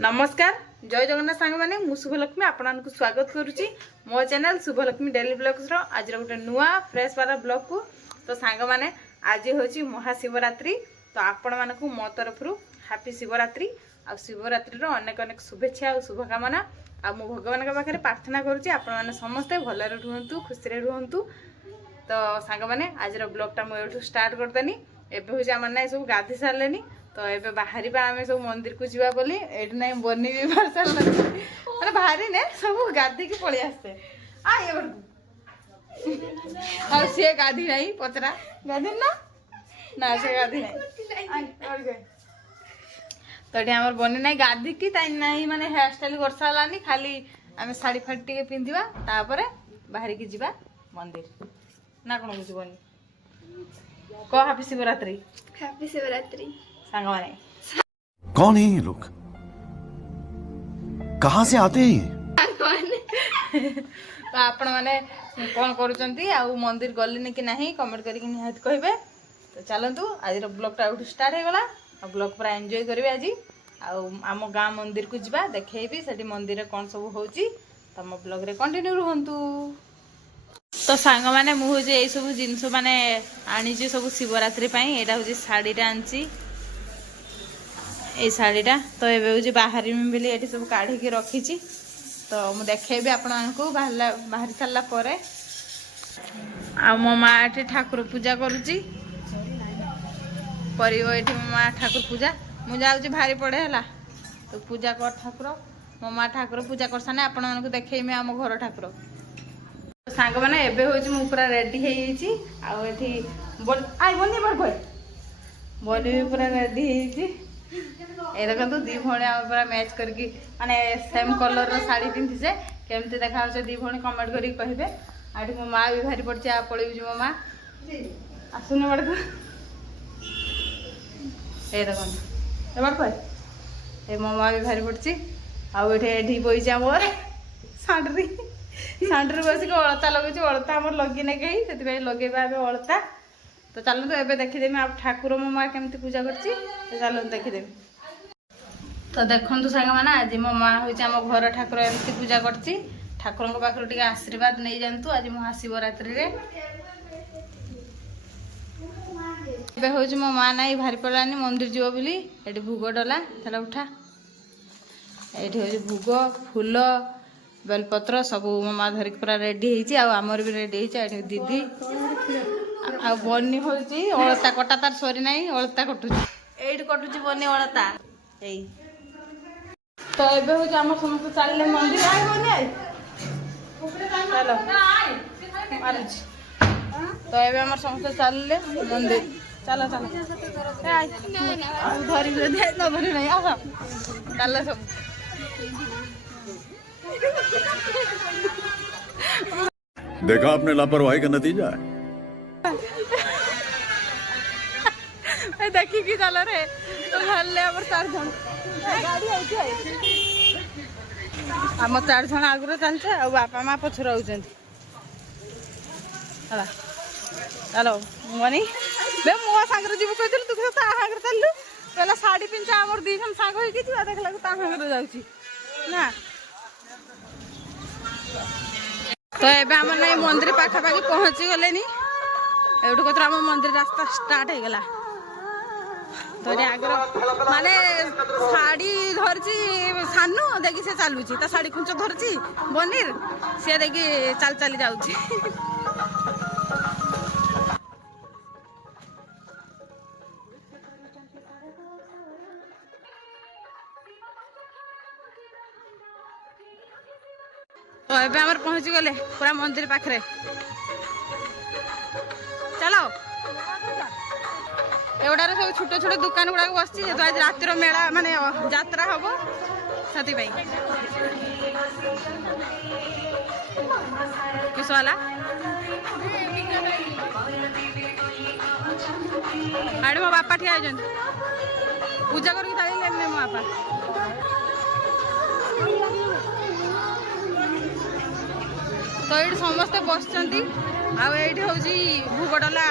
नमस्कार जय जगन्नाथ सांग मैंने मु शुभलक्ष्मी आपको स्वागत करुच्ची मो चैनल शुभलक्ष्मी डेली ब्लॉग्स आज गोटे नुआ फ्रेश वाला ब्लॉग को। तो सांग मैंने आज हूँ महाशिवरात्रि तो आपण मानक मो तरफ हैप्पी शिवरात्रि आ शिवरात्रि अनेक अनेक शुभेच्छा और शुभकामना आ मु भगवान के पाखे प्रार्थना करुच्ची आपण मैंने समस्ते भलरे रुहतु खुशी रुहतु। तो सांग मैंने आज ब्लॉगटा मुझे स्टार्ट करदेनी एवं हूँ आम ना सब गाधी सारे तो ये बाहर आम सब मंदिर को जीवा बोली ये ना बनी भी बाहर सारे मैंने बाहरी ने सब गाधी की पलि आसते सी गाधी ना पचरा गाधी ना से गाधी ना तो ये आम बनी ना गाधी की माने हेयर स्टाइल कर सारानी खाली आम शाढ़ी फाड़ी टे पिंधा तापर बाहर की जीवा मंदिर ना कौन बुझ बनी कह हैप्पी शिवरात्रि। हैप्पी शिवरात्रि। कौन है ये लोग, कहाँ से आते हैं? तो आपण मैंने कौन करुँच मंदिर गले कि नहीं कमेंट करके निहाती कहे। तो चलतु आज ब्लॉगटा उठ स्टार्ट होगला आ ब्लॉग पूरा एंजॉय करेंगे आज आम गाँ मंदिर को जीवा देखेबी से मंदिर कौन सब हो तुम ब्लॉग रे कंटिन्यू रुहतु। तो सांग मैंने मुझे ये सब जिनस माने आनी सब शिवरात्रि यहाँ हूँ शाढ़ीटा आनी ये शाढ़ीटा तो ये हूँ बाहर बोली ये सब काढ़ी रखी तो मुझे देखेबी आपण को बाहरी सारा पर मो माँ ये ठाकुर पूजा करुच्ची ये मो माँ ठाकुर पूजा मुझे जाऊँगी भारी पड़े है तो पूजा कर ठाकुर मो माँ ठाकुर पूजा कर साने आपण मानक देखेमी आम घर ठाकुर। सांग मैंने एवं हूँ पूरा रेडी होती बनी बड़ बनी भी पूरा रेडी ये देखो दी भाई आम पूरा मैच करके माने सेम कलर शाढ़ी पिंधिचे केमती देखा दी भाई कमेंट करके कहे। आठ मो माँ भी भारी पड़ी आ पलैबी मो माँ आसुन बड़ को ये देखो बड़ ये मो माँ भी भारी पड़ी आठी बही मोर सांड्री सांड्री बसिक अलता लगे अलता आम लगे कहीं से लगेबा अलता। तो चलते एवं देखीदेमी आप ठाकुर मो माँ केमती पूजा करती तो चलते देखीदेमी। तो देखु सांग मैंने आज मो माँ हूँ आम घर ठाकुर एमती पूजा करती ठाकुर पाखर टे आशीर्वाद नहीं जातु आज महाशिवरात्रि रे हूँ मो माँ ना भारी पड़ानी मंदिर जीव बोली ये भोग डला चला उठा ये हूँ भोग फूल बेलपत्र सब मो माँ धरिक पूरा रेडी होमर भी रेडी हो दीदी आ बनी हूँ अलता कटा तार सरी ना अलता कटुच ये कटुच बनी अलता यही। तो ये हूँ आम समस्त चलिए मंदिर चलो मारुच तो ये आम समस्त चलिए मंदिर चलो चलो धरी धरी नहीं आस चल सब देखा आपने लापरवाही का नतीजा है। देखी कि चल रे तो भले आम 4 जन आम 4 जन आगुरी चलचे आ बापा माँ पछर आउछन चलो मनी बे मो सांग जीव कही तू ता हांगर चलू पहला शाढ़ी पिंधा आम 2 जन सांग होगी देखला ता हांगर जाऊँगी ना। तो ये आम ना मंदिर पाखापाखि पहुँची गले एवढ कतर आम मंदिर रास्ता स्टार्ट हो गला। तो आगर माने शाढ़ी धरची सानू देखी से चलुची ता शाढ़ी खुंच धरची बनीर सी देखी चल चली जाऊँगी। तो ये आम पहुँची गले पूरा मंदिर पाखे चलो एगुड़ार सब छोट छोट दुकान गुड़ाक बस आज रातिर मेला माने यात्रा हम से किसवाला आड़े मो बापा ठिया पूजा करके मो बापा तो ये समस्ते बस भोग डला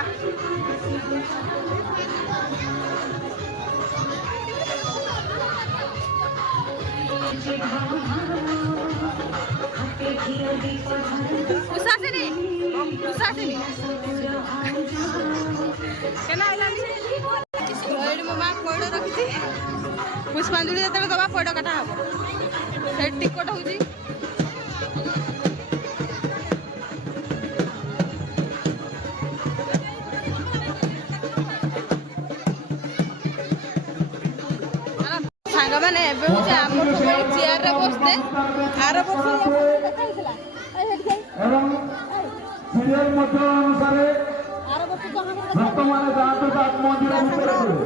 उषासिनी उषासिनी केना आइलानी एडी मो मां पड़ रखी पुष्पांजलि जतले दबा पड़ कटा हम से टिकट होची सागमाने एबे होचे हमर सब चेयर रे बसते आरो बस देखाइतला एवं सीरियल मध्य अनुसारे आरो बस को हम वर्तमान जात जात मंदिर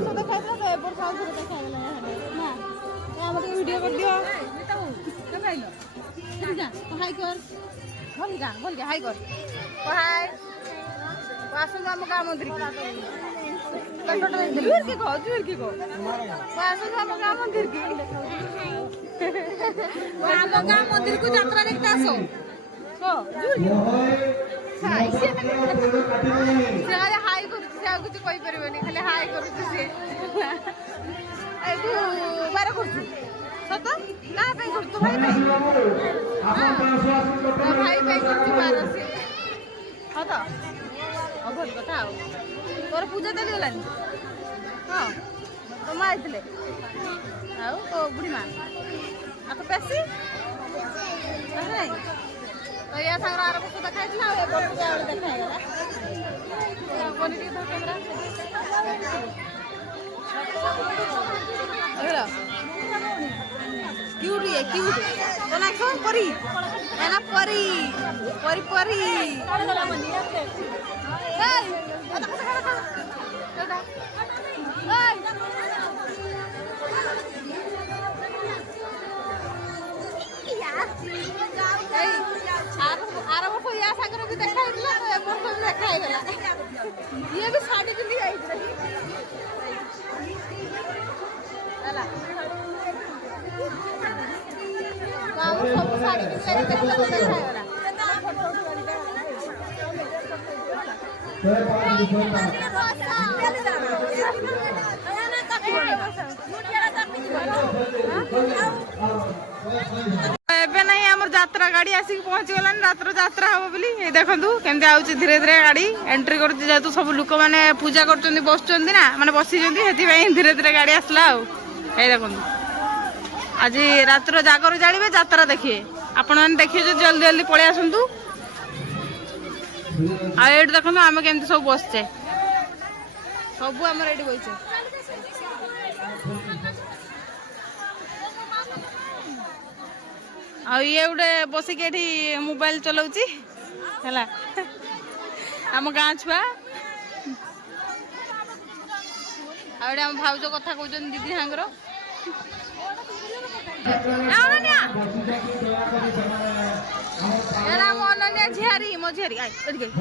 सब देखाइतला तो एबर साउ सब देखाइला ना ए हमके वीडियो कर दियो देखाइलो जा हाय कर बोल जा हाय कर हाय वासन हम का मंदिर की जुर की को वासन हम का मंदिर की हम का मंदिर को यात्रा देखते आसो को हाय से हाय करू से कुछ कहि परबेनी खाली हाय करू से ए तू बारे करछु सत का पे करछु भाई भाई करछु बारे से हो तो भल कथा तोर पूजा चली गलानी हाँ तुम आइले आउ तो बुढ़ी माँ आ तो पेसी नहीं तो या सांग आर बस देखा ना ए बड़ पूजा वाला देखा गला कोनी के तो कैमरा हेलो क्यूट है क्यूट तो ना कौन परी है ना परी परी परी ये भी साड़ी के लिए आई सब साड़ी एबे नहीं हमर यात्रा गाड़ी आसिक पहुंच गलानी रात्र यात्रा हबो बोली ए देखंतु केमते आउची धीरे धीरे गाड़ी एंट्री करती जेतु सब लोक माने पूजा करचंदी बसचंदी ना माने बसी जंदी हेती भाई धीरे धीरे गाड़ी आसला आ ए देखंतु आज रात्र जागर जालिबे यात्रा देखिए आपण माने देखिए जो जल्दी जल्दी पळे आसंतु आ एड देखंतु आमे केमते सब बसचे सब हमर एडी बइचे आ ये गोटे बसिक एठी मोबाइल चलाउची हैला आम गाँ छुआ आउडे हम भाउज कथा कहउछन दीदी हांगर अनन्या एरा मो अनन्या झियारी मो झियारी आइ एठी देखो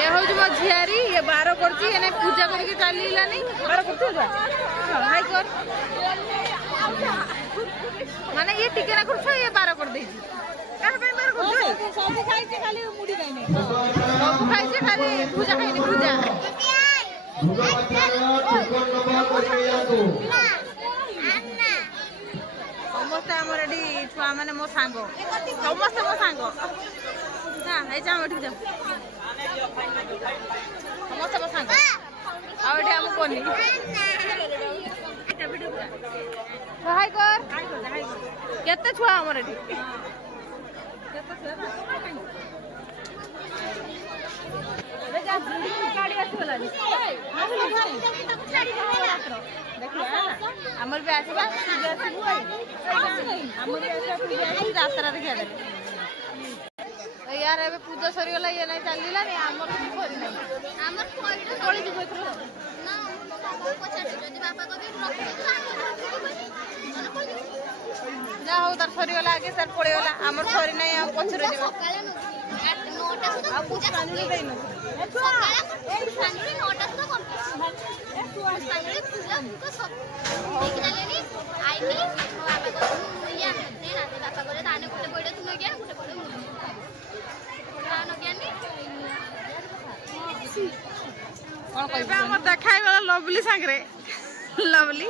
ये होज मो झियारी ये बारो करची एने पूजा करके चालीलानी बारो करती जा हाय कर माने ये टिके ना करछो ये बारो कर देजी का पे बारो कर सब खाइ छे खाली मुड़ी खाइ नै सब खाइ छे खाली पूजा खाइ नै पूजा समस्त हमर एडी छुआ माने मो सांगो समस्त मो सांगो हां ए जा उठी जा समस्त मो सांगो आ एडी हम कोनी हाय कर केते छुआ हमर एडी केते छुआ रे जा गाड़ी आसीला नी देखिया हमर भी आसीबा पूजा आसीबु हमर भी आसीबा यात्रा देखिया यार एबे पूजा सरी गला ये नहीं चलीला नी हमर भी सरी नहीं हमर पड़ी दिबो एथरो ना बाबा को छाड़ी जदी बाबा को भी जा हो तार सरी गला आगे सर पड़ी गला हमर सरी नहीं आ पछरे दिबो नोटा सुदा पूजा कानुनी देइनो सकाळे कानुनी नोटा सुदा कंप्लीट कानुनी पूजा को सब ठीक लागेनी आईनी बाबा को या ने ना बाबा को ताने गुटे बडे तुम गया गुटे बडे मुनी तानो ज्ञानी कोन कहबे हमर देखाइ गला लवली सांगरे लवली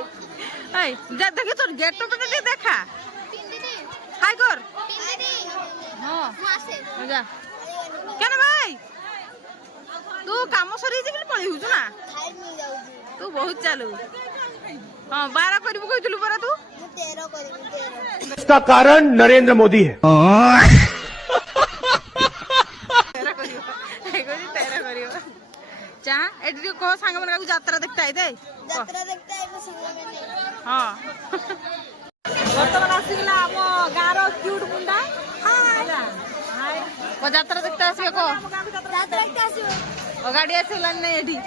এই যা দেখি তোর গেট পেটে দিয়ে দেখা হাই কর হ্যাঁ যা কেন ভাই তু কাম সরিছি বলে পড়ি হুজু না তু বহুত চালু हाँ 12 करिबु कहितलु परा तू 13 करिबु इसका कारण नरेंद्र मोदी है 13 करिबु चा एडी को सांग मन का यात्रा देखता है दे हां वर्तमान आसीला हमो गारो क्यूट मुंडा हाय को यात्रा देखता आसीबे को यात्रा देखता आसीबे ओ गाड़ी आसीला नै एडी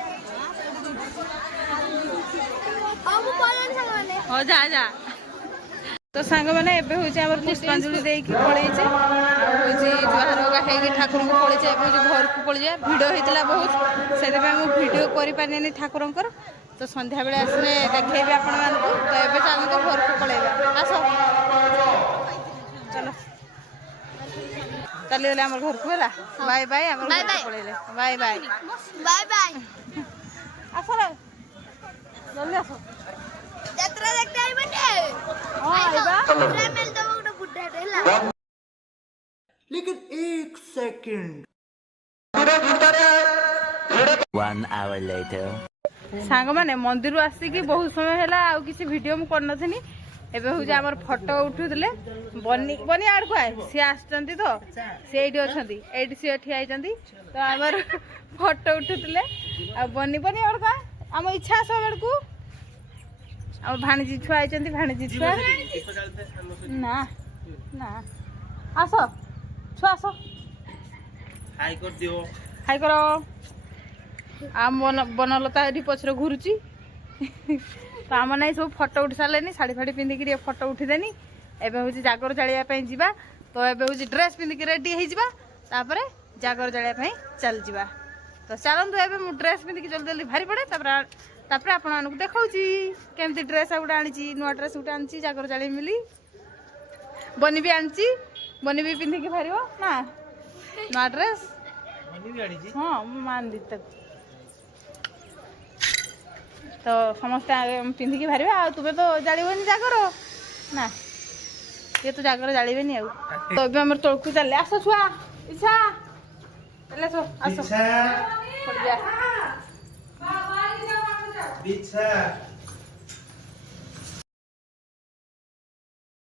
हो जा जा तो सांग मैंने एबे होचे हमर पुष्पांजलि देई की पड़े छे होचे जुहार होगा हेगी ठाकुर को पड़े छे एबे घर को पड़े जाय वीडियो हेतला बहुत सेते पे हम वीडियो करि पानेनी ठाकुरंकर तो संध्या बेले आसले देखेबे आपण मान को तो एबे चाल तो घर को पळेबा आसो चलो चली गले हमर घर को होला बाय बाय हमर घर को पळेले बाय बाय बाय बाय आसो जल्दी आसो यात्रा देखते आई बने हां आइबा पूरा मेल तो गोटा बुड्ढा हेला लेकिन एक सेकंड 1 hour later सांग माने मंदिर आसी कि बहुत समय हैला आ किसी वीडियो में कर नथनी एबे हो जे हमर फोटो उठुतले बनी बनी आड़ को आए से आछंती तो से एडी अछंती एडी से ठिया आइचंती तो हमर फोटो उठुतले आ बनी बनी और का हम इच्छा सब को अब भाणीजी छुआ आइचंती भाणीजी छुआ ना ना आसो छुआ आसो हाई कर दियो हाय करो आ बनलता एठी पछरे घुरुची तो आम नहीं सब फोटो उठी सारे शाढ़ी फाड़ी पिंधिकी फोटो उठी देनी एबे हूँ जागर जालिया जा तो एबे हूँ ड्रेस पिंधिकी रेडी होपर जागर जालिया चल जा तो चलतु एबे मु ड्रेस पिंधिकी जल्दी जल्दी भारी पड़े तापर आपण मानक देखौची केमती ड्रेस गोटे आनी नुआ ड्रेस गोटे आनी जागर जाली मिली बनी भी आनी बनी भी पिंधिकी भार ना नुआ ड्रेस हाँ मान दी तो समस्ते पिंधिकी बाहर आ तुम्हें तो जाड़बनी जागर ना ये तो जागर जाड़बे तो आम तौक चल आस छुआ इच्छा आस